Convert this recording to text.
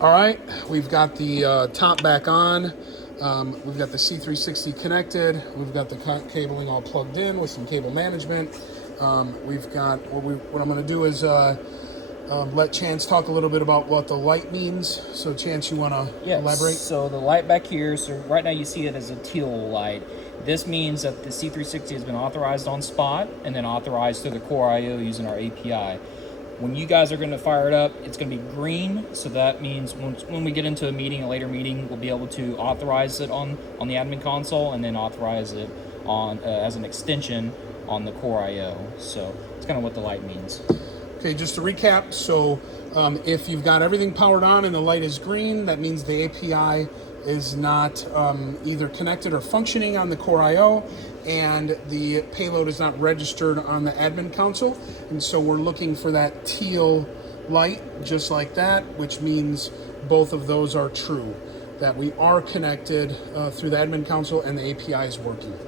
All right, we've got the top back on. We've got the C360 connected. We've got the cabling all plugged in with some cable management. We've got, what I'm gonna do is let Chance talk a little bit about what the light means. So Chance, you wanna elaborate? So the light back here, so right now you see it as a teal light. This means that the C360 has been authorized on spot and then authorized through the Core IO using our API. When you guys are going to fire it up, it's going to be green. So that means when we get into a meeting, a later meeting, we'll be able to authorize it on the admin console and then authorize it on as an extension on the Core IO. So it's kind of what the light means. Okay, just to recap, so if you've got everything powered on and the light is green, that means the API is not either connected or functioning on the Core IO, and the payload is not registered on the admin console. And so we're looking for that teal light, just like that, which means both of those are true, that we are connected through the admin console and the API is working.